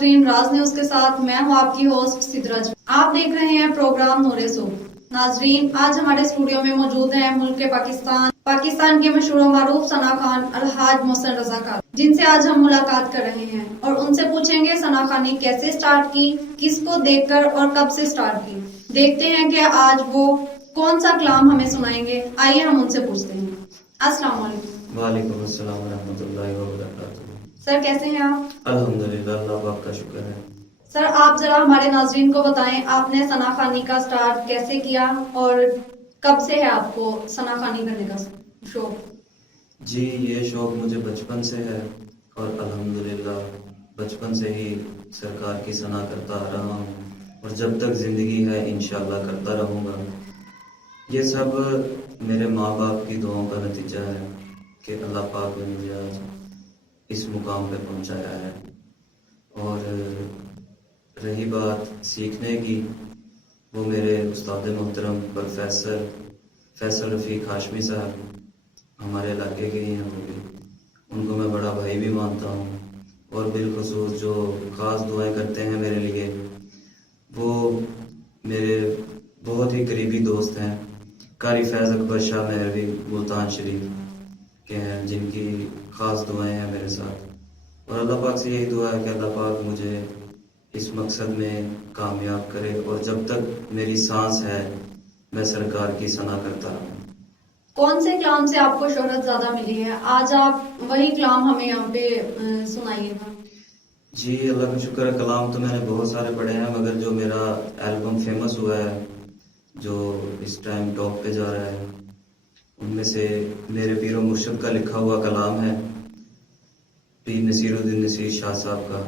ناظرین، راز نیوز کے ساتھ میں ہوں آپ کی ہوسٹ سدرج۔ آپ دیکھ رہے ہیں پروگرام نور صبح۔ ناظرین، آج ہمارے اسٹوڈیو میں موجود ہیں ملک پاکستان کے مشہور و معروف ثنا خوان الحاج محسن رضا کاکا، جن سے آج ہم ملاقات کر رہے ہیں اور ان سے پوچھیں گے ثنا خوانی کیسے سٹارٹ کی، کس کو دیکھ کر اور کب سے سٹارٹ کی۔ دیکھتے ہیں کہ آج وہ کون سا کلام ہمیں سنائیں گے۔ آئیے ہم ان سے پوچھتے ہیں۔ السلام علیکم۔ وعلیکم السلام ورحمۃ اللہ وبرکاتہ۔ سر کیسے ہیں آپ؟ الحمدللہ، اللہ پاک کا شکر ہے۔ سر آپ ذرا ہمارے ناظرین کو بتائیں، آپ نے ثنا خوانی کا سٹارٹ کیسے کیا اور کب سے ہے آپ کو ثنا خوانی کرنے کا شوق؟ جی، یہ شوق مجھے بچپن سے ہے اور الحمدللہ بچپن سے ہی سرکار کی ثنا کرتا آ رہا ہوں اور جب تک زندگی ہے انشاءاللہ کرتا رہوں گا۔ یہ سب میرے ماں باپ کی دعاؤں کا نتیجہ ہے کہ اللہ پاک نے مجھے آج اس مقام پہ پہنچایا ہے۔ اور رہی بات سیکھنے کی، وہ میرے استاد محترم پروفیسر فیصل رفیق ہاشمی صاحب ہمارے علاقے کے ہی ہیں، وہ بھی ان کو میں بڑا بھائی بھی مانتا ہوں، اور بالخصوص جو خاص دعائیں کرتے ہیں میرے لیے، وہ میرے بہت ہی قریبی دوست ہیں، قاری فیض اکبر شاہ مہروی ملتان شریف کے ہیں، جن کی خاص دعائیں ہیں میرے ساتھ۔ اور اللہ پاک سے یہی دعا ہے کہ اللہ پاک مجھے اس مقصد میں کامیاب کرے اور جب تک میری سانس ہے میں سرکار کی ثنا کرتا رہوں۔ کون سے کلام سے آپ کو شہرت زیادہ ملی ہے؟ آج آپ وہی کلام ہمیں یہاں پہ سنائیے گا۔ جی، اللہ کا شکر ہے، کلام تو میں نے بہت سارے پڑھے ہیں، مگر جو میرا البم فیمس ہوا ہے، جو اس ٹائم ٹاپ پہ جا رہا ہے، ان میں سے میرے پیر و مرشد کا لکھا ہوا کلام ہے، پیر نصیر الدین نصیر شاہ صاحب کا،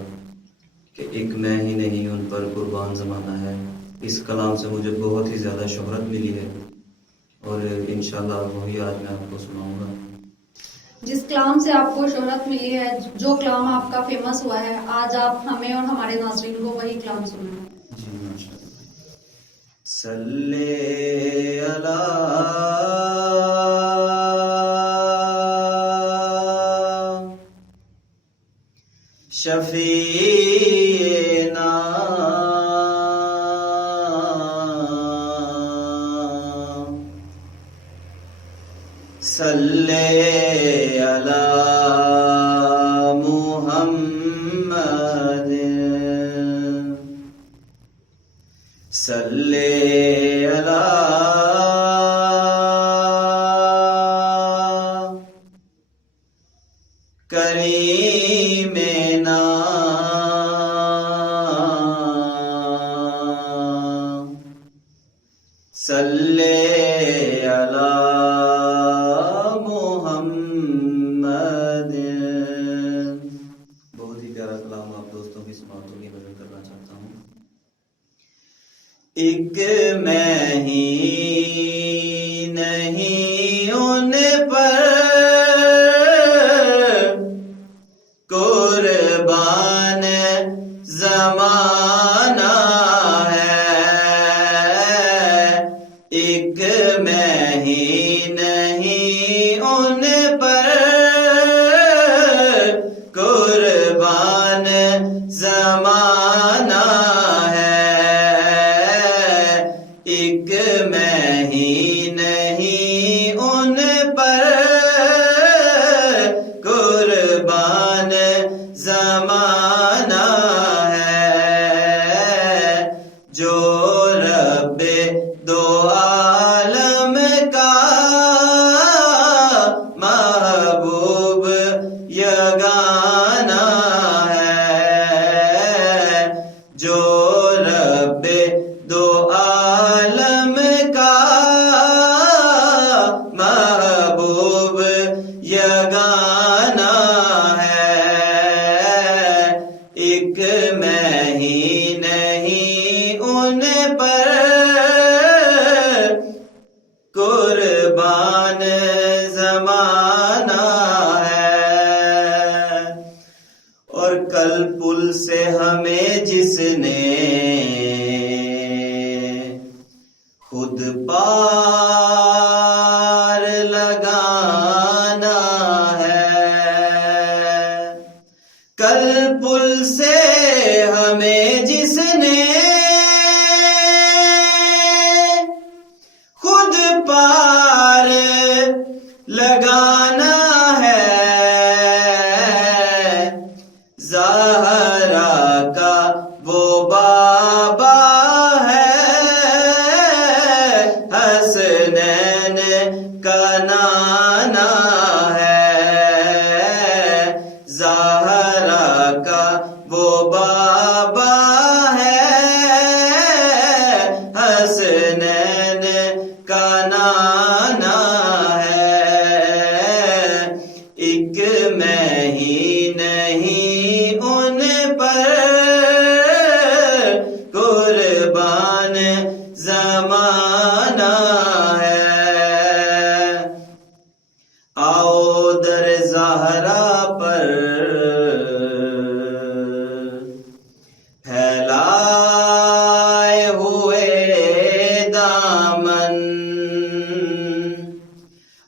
کہ ایک میں ہی نہیں ان پر قربان زمانہ ہے۔ اس کلام سے مجھے بہت ہی زیادہ شہرت ملی ہے اور انشاءاللہ وہی آج میں آپ کو سناؤں گا۔ جس کلام سے آپ کو شہرت ملی ہے، جو کلام آپ کا فیمس ہوا ہے، آج آپ ہمیں اور ہمارے ناظرین کو وہی کلام سنائیں۔ جی ماشاءاللہ۔ صلی علی شفیعنا صلی علی محمد صلی علی کریمنا صلی علی محمد۔ بہت ہی پیارا کلام آپ دوستوں کی سماعتوں کی نظر کرنا چاہتا ہوں۔ ایک میں ہی نہیں ان پر قربان زمانہ ہے، ایک میں ہی نہیں ان پر قربان زمانہ ہے، ایک میں ہی نہیں ان پر قربان زمانہ ہے، جو رب دو عالم کا محبوب یگانہ ہے، جو رب دو عالم کا محبوب یگانہ ہے، ایک میں ہی نہیں ان پر قربان زمانہ ہے۔ اور کل پل سے ہمیں جس نے خود پار لگانا ہے، کل پل سے حسنین کا نانا ہے، زہرا کا وہ بابا ہے، حسنین کا نانا ہے، ایک میں ہی نہیں ان پر قربان زمانہ ہے، آؤ در زہرا پر پھیلائے ہوئے دامن،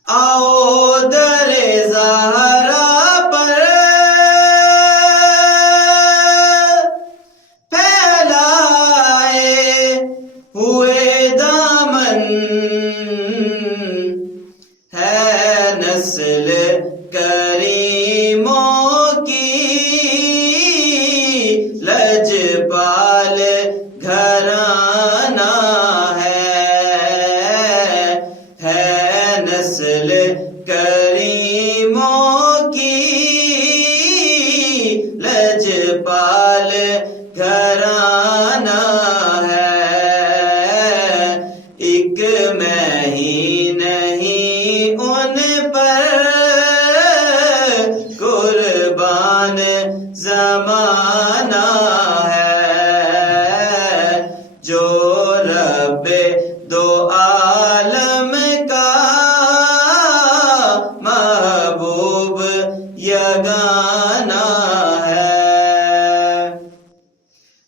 آؤ در زہرا پر پھیلائے ہوئے دامن، ہے نسل کریموں کی لجپال گھرانہ ہے نسل کریموں کی لجپال گھرانہ ہے، ایک میں ہی نہیں ان پر قربان زمانہ ہے، جو رب دو عالم کا محبوب یگانہ ہے،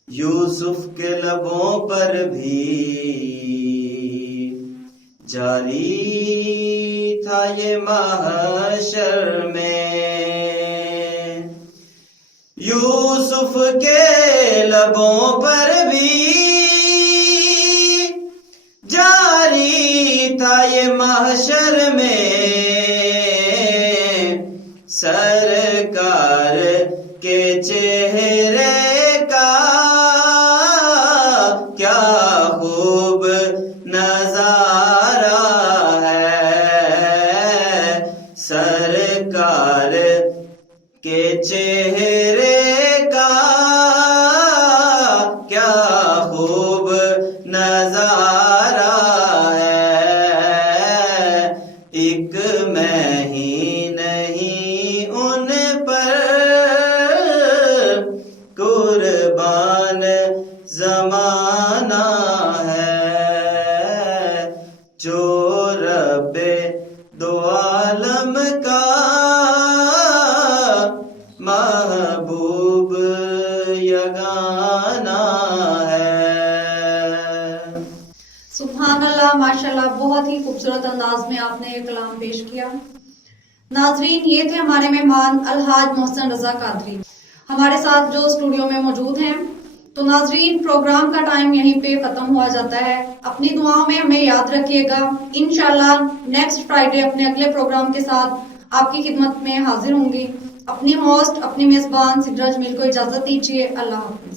یوسف کے لبوں پر بھی جاری تھا یہ محشر میں، یوسف کے لبوں پر بھی جاری تھا یہ محشر میں، سرکار کے چہرے کا کیا خوب نظارہ ہے، سرکار کے چہرے کا کیا خوب نظارہ ہے، ایک میں ہی نہیں ان پر قربان زمانہ ہے، جو رب دو عالم کا محبوب یگانہ ہے۔ سبحان اللہ، ماشاءاللہ، بہت ہی خوبصورت انداز میں آپ نے یہ کلام پیش کیا۔ ناظرین، یہ تھے ہمارے مہمان الحاج محسن رضا قادری ہمارے ساتھ جو اسٹوڈیو میں موجود ہیں۔ تو ناظرین، پروگرام کا ٹائم یہیں پہ ختم ہوا جاتا ہے۔ اپنی دعاؤں میں ہمیں یاد رکھیے گا۔ انشاءاللہ نیکسٹ فرائیڈے اپنے اگلے پروگرام کے ساتھ آپ کی خدمت میں حاضر ہوں گی۔ اپنی ہوسٹ، اپنی میزبان سدرا جمیل کو اجازت دیجیے۔ اللہ حافظ۔